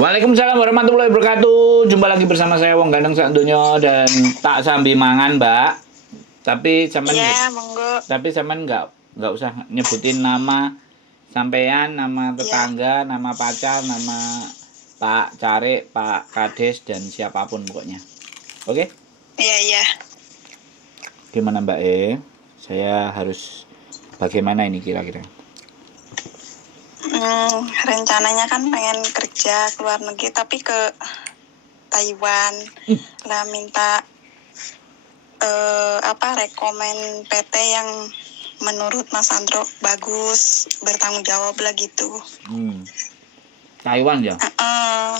Waalaikumsalam warahmatullahi wabarakatuh. Jumpa lagi bersama saya Wong Gandeng sak donya dan tak sambil mangan, Mbak. Tapi sampean Iya, monggo. nggak usah nyebutin nama sampean, nama Iya, tetangga, nama pacar, nama Pak Carik, Pak Kades dan siapapun pokoknya. Oke? iya, iya. Gimana Mbak Saya harus bagaimana ini kira-kira? Rencananya kan pengen kerja ke luar negeri, tapi ke Taiwan. Lah minta rekomen PT yang menurut Mas Andro bagus, bertanggung jawab lah gitu. Taiwan ya? Mm-mm.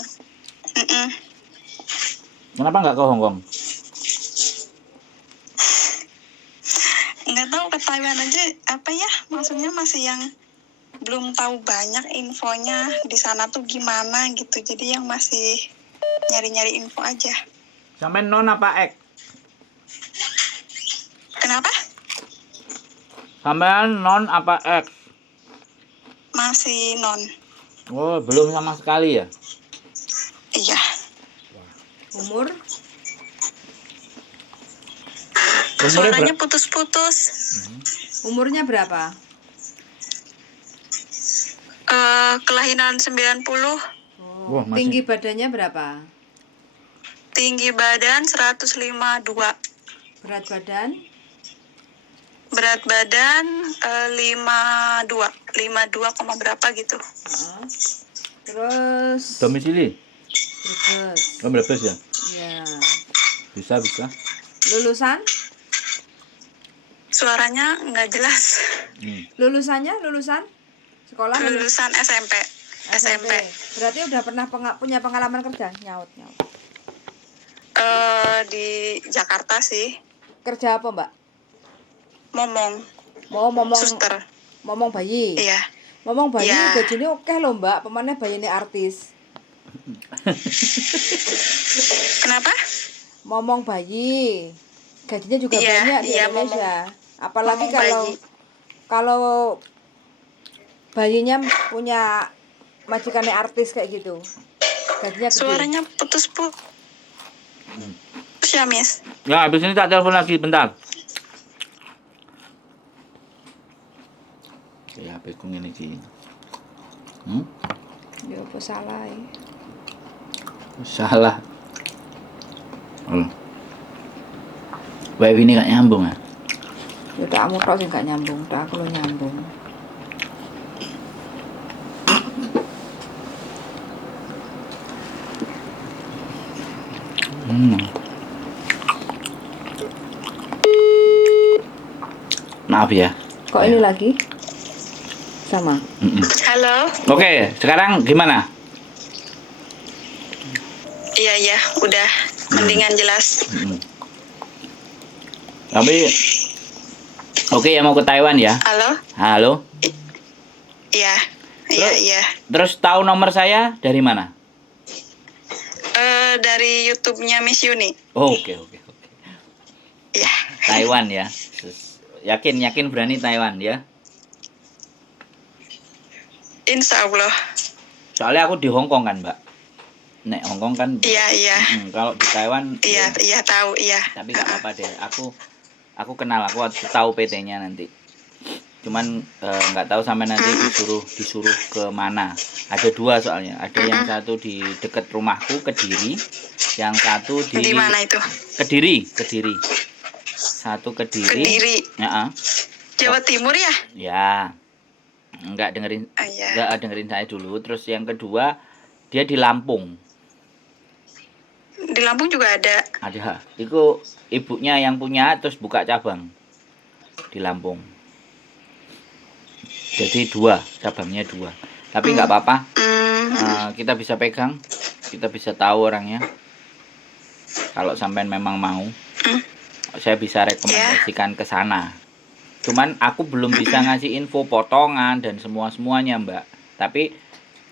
Kenapa nggak ke Hong Kong? Nggak tahu, ke Taiwan aja maksudnya masih yang belum tahu banyak infonya di sana tuh gimana gitu, jadi yang masih nyari-nyari info aja. Sampai non apa ek? Kenapa? Sampean non apa ek? Masih non. Oh, belum sama sekali ya? Iya. Umur? Suaranya putus-putus. Umurnya berapa? Kelahiran 90. Wah, masih. Tinggi badannya berapa? Tinggi badan 152. Berat badan? Berat badan 52 berapa gitu. Terus Domisili? Brebes. Oh, Brebes ya? Ya. Bisa. Lulusan? Suaranya nggak jelas. Lulusan? Sekolah Lulusan SMP. Berarti udah pernah punya pengalaman kerja? Nyaut. Di Jakarta sih. Kerja apa, Mbak? Momong. Suster. Momong bayi. Iya. Momong bayi Iya. gajinya oke loh, Mbak. Pemane bayine artis. Kenapa? Momong bayi. Gajinya juga Iya, banyak di iya, Indonesia. Apalagi momong kalau bayinya punya majikannya artis kayak gitu. Gajinya gede. Suaranya putus-putus. Ya, Miss. Ya, habis ini tak telepon lagi, bentar. Ya, HP ku ngene iki. Ya apa salah ya? Salah. Wifi ini gak nyambung ya? Ya tak kamu tok sing gak nyambung, tak aku lo nyambung. Maaf ya. Kok ini lagi? Sama. Halo. Oke, sekarang gimana? Iya, udah mendingan jelas. Tapi oke ya, mau ke Taiwan ya? Halo? Iya. Terus tahu nomor saya dari mana? Dari YouTube-nya Miss Yuni. Oke. Iya. Taiwan ya. Yakin berani Taiwan ya? Insya Allah. Soalnya aku di Hong Kong kan, Mbak. Nek Hong Kong kan. Iya. Kalau di Taiwan. Iya, tahu, iya. Tapi nggak apa-apa deh. Aku kenal, aku tahu PT-nya nanti. Cuman nggak tahu sampai nanti disuruh ke mana. Ada dua soalnya. Ada yang satu di dekat rumahku, Kediri. Yang satu di mana itu? Kediri. Satu Kediri. Ya. Jawa Timur ya? Ya. Enggak dengerin. Iya. Enggak dengerin saya dulu. Terus yang kedua dia di Lampung. Di Lampung juga ada. Ada. Itu ibunya yang punya terus buka cabang di Lampung. Jadi cabangnya dua. Tapi nggak apa-apa. Kita bisa pegang, kita bisa tahu orangnya. Kalau sampean memang mau, saya bisa rekomendasikan ke sana. Cuman aku belum bisa ngasih info potongan dan semuanya, Mbak. Tapi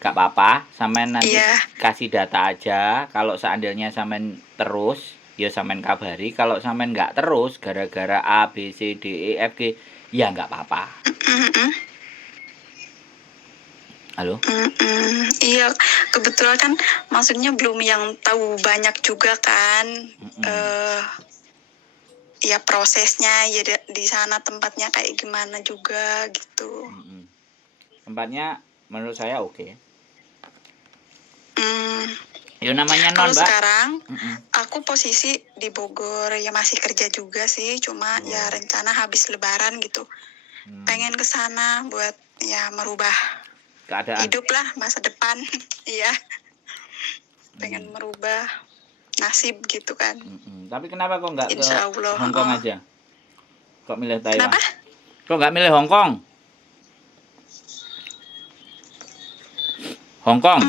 gak apa-apa, sampean nanti kasih data aja. Kalau seandainya sampean terus, ya sampean kabari. Kalau sampean nggak terus, gara-gara A, B, C, D, E, F, G, ya nggak apa-apa. Halo? Iya, kebetulan kan maksudnya belum yang tahu banyak juga kan. Ya prosesnya ya di sana tempatnya kayak gimana juga gitu. Tempatnya menurut saya oke. Hmm, Ya namanya kalau non, Mbak. sekarang aku posisi di Bogor, ya masih kerja juga sih, cuma ya rencana habis Lebaran gitu. Pengen ke sana buat ya merubah Keadaan. hidup lah masa depan. Iya. Pengen merubah nasib gitu kan. Tapi kenapa kok nggak ke Insya Allah. Hong Kong aja? Kok milih Taiwan? Kenapa? Kok nggak milih Hong Kong? Hong Kong?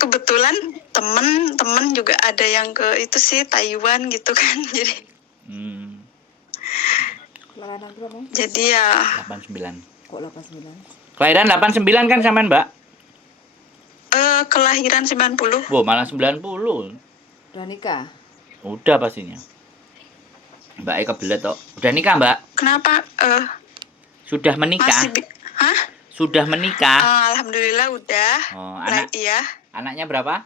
Kebetulan temen juga ada yang ke itu sih Taiwan gitu kan. Jadi ya 89. Kok 89? Kelahiran 89 kan sampean, Mbak? Kelahiran 90. Wow, malah 90. Udah nikah? Udah pastinya. Mbak Eka belet kok. Udah nikah, Mbak? Kenapa? Sudah menikah? Hah? Sudah menikah? Alhamdulillah udah. Oh, Iya. Anaknya berapa?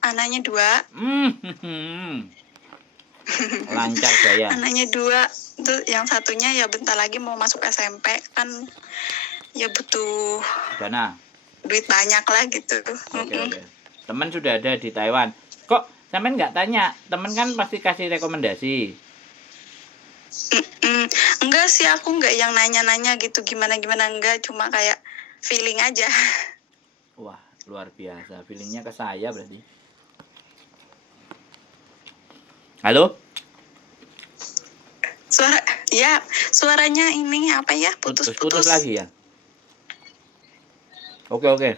Anaknya 2. Lancar gaya. Anaknya 2. Tuh yang satunya ya bentar lagi mau masuk SMP kan, ya butuh Dana. duit banyak lah gitu. Oke. Teman sudah ada di Taiwan. Kok sampean nggak tanya? Temen kan pasti kasih rekomendasi. Enggak sih, aku enggak yang nanya-nanya gitu gimana enggak, cuma kayak feeling aja. Wah, luar biasa. Feelingnya ke saya berarti. Halo? Suaranya ini apa ya? Putus lagi ya? Oke.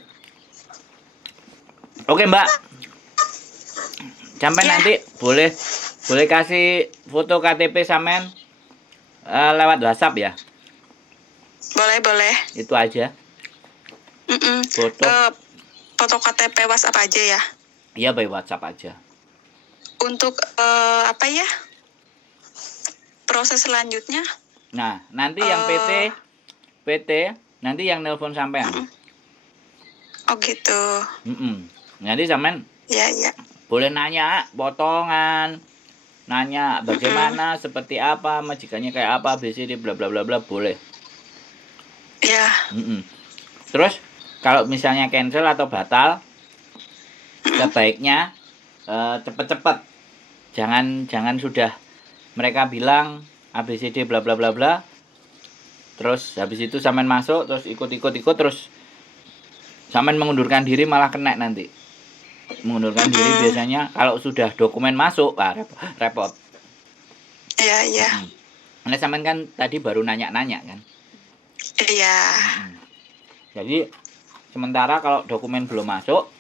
Oke, Mbak. Sampai nanti boleh kasih foto KTP sampean lewat WhatsApp ya? Boleh. Itu aja. Foto KTP WhatsApp aja ya? Iya, by WhatsApp aja. Untuk apa ya? Proses selanjutnya? Nah, nanti yang PT nanti yang nelpon sampean. Oh gitu. Nanti sampean Ya. boleh nanya potongan, nanya bagaimana, seperti apa, majikannya kayak apa, BCD bla bla bla bla, boleh. Ya. Terus kalau misalnya cancel atau batal, sebaiknya cepet-cepet. Jangan sudah mereka bilang ABCD bla bla bla bla. Terus habis itu sampean masuk terus ikut terus sampean mengundurkan diri malah kena nanti. Mengundurkan diri biasanya kalau sudah dokumen masuk, repot. Iya. Karena sampean kan tadi baru nanya-nanya kan. Iya. Jadi sementara kalau dokumen belum masuk,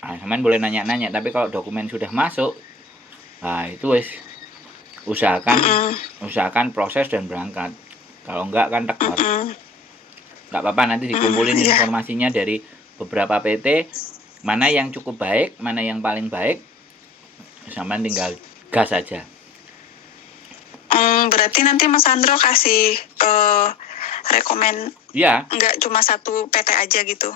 sampean boleh nanya-nanya, tapi kalau dokumen sudah masuk, itu wis usahakan proses dan berangkat. Kalau enggak kan tekor. Enggak apa-apa, nanti dikumpulin informasinya dari beberapa PT, mana yang cukup baik, mana yang paling baik, sampean tinggal gas aja. Berarti nanti Mas Andro kasih rekomen. Iya. Enggak cuma satu PT aja gitu.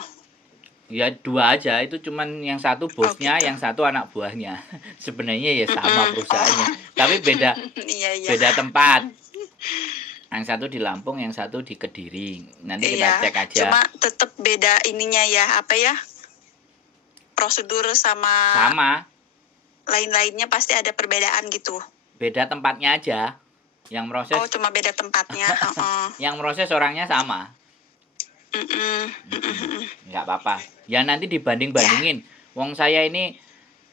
Ya 2 aja, itu cuman yang satu bosnya, yang satu anak buahnya. Sebenarnya ya sama perusahaannya, tapi beda beda tempat. Yang satu di Lampung, yang satu di Kediri. Nanti kita cek aja. Cuma tetap beda ininya ya, apa ya? Prosedur sama lain-lainnya pasti ada perbedaan gitu. Beda tempatnya aja. Yang proses. Oh, cuma beda tempatnya. Yang proses orangnya sama. Nggak apa-apa. Ya nanti dibanding-bandingin. Wong saya ini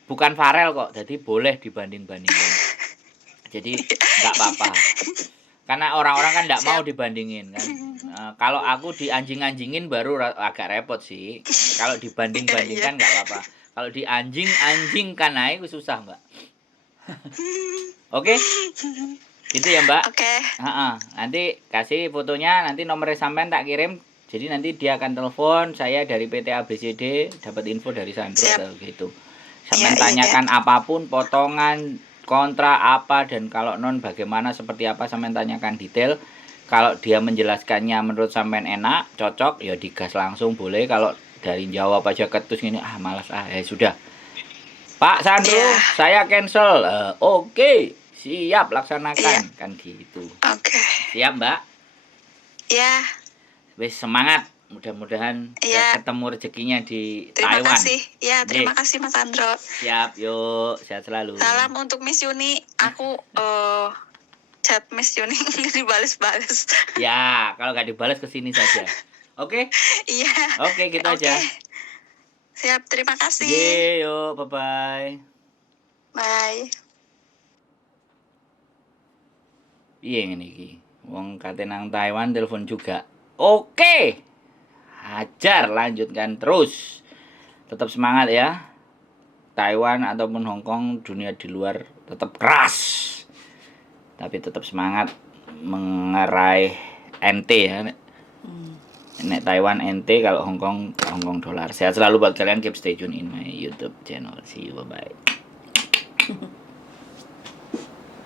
bukan Farel kok, jadi boleh dibanding-bandingin. Jadi nggak apa-apa. Karena orang-orang kan nggak mau dibandingin kan. Kalau aku dianjing-anjingin baru agak repot sih. Kalau dibanding-bandingkan nggak apa-apa. Kalau dianjing-anjingkan itu susah, Mbak. Oke? Gitu ya, Mbak? Oke. Nanti kasih fotonya, nanti nomornya sampean tak kirim. Jadi nanti dia akan telepon saya dari PT ABCD, dapat info dari Sandro atau gitu. Sampean tanyakan apapun, potongan, kontra apa, dan kalau non bagaimana, seperti apa, sampean tanyakan detail. Kalau dia menjelaskannya menurut sampean enak, cocok, ya digas langsung boleh. Kalau dari jawab aja ketus gini, malas sudah. Pak Sandro, Iya. saya cancel. Oke, siap laksanakan. Iya. Kan gitu. Oke. Siap, Mbak? Ya, Wis semangat. Mudah-mudahan Iya. ketemu rezekinya di terima Taiwan. kasih. Ya, terima Oke. kasih Mas Andro. Siap, yuk. Sehat selalu. Salam untuk Miss Yuni. Aku chat Miss Yuni nggak dibales-bales. Ya, kalau nggak dibalas ke sini saja. Oke? Iya. Oke, gitu Oke. aja. Siap, terima kasih. Ye, yuk, bye-bye. Bye. Piye ngene iki? Wong kate nang Taiwan telepon juga. Oke. Hajar, lanjutkan terus. Tetap semangat ya. Taiwan ataupun Hong Kong, dunia di luar tetap keras. Tapi tetap semangat mengerai NT ya. Nek Taiwan NT, kalau Hong Kong dolar. Sehat selalu buat kalian, keep stay tune in my YouTube channel. See you, bye-bye.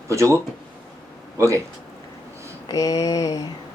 Bojoku? Oke. Oke.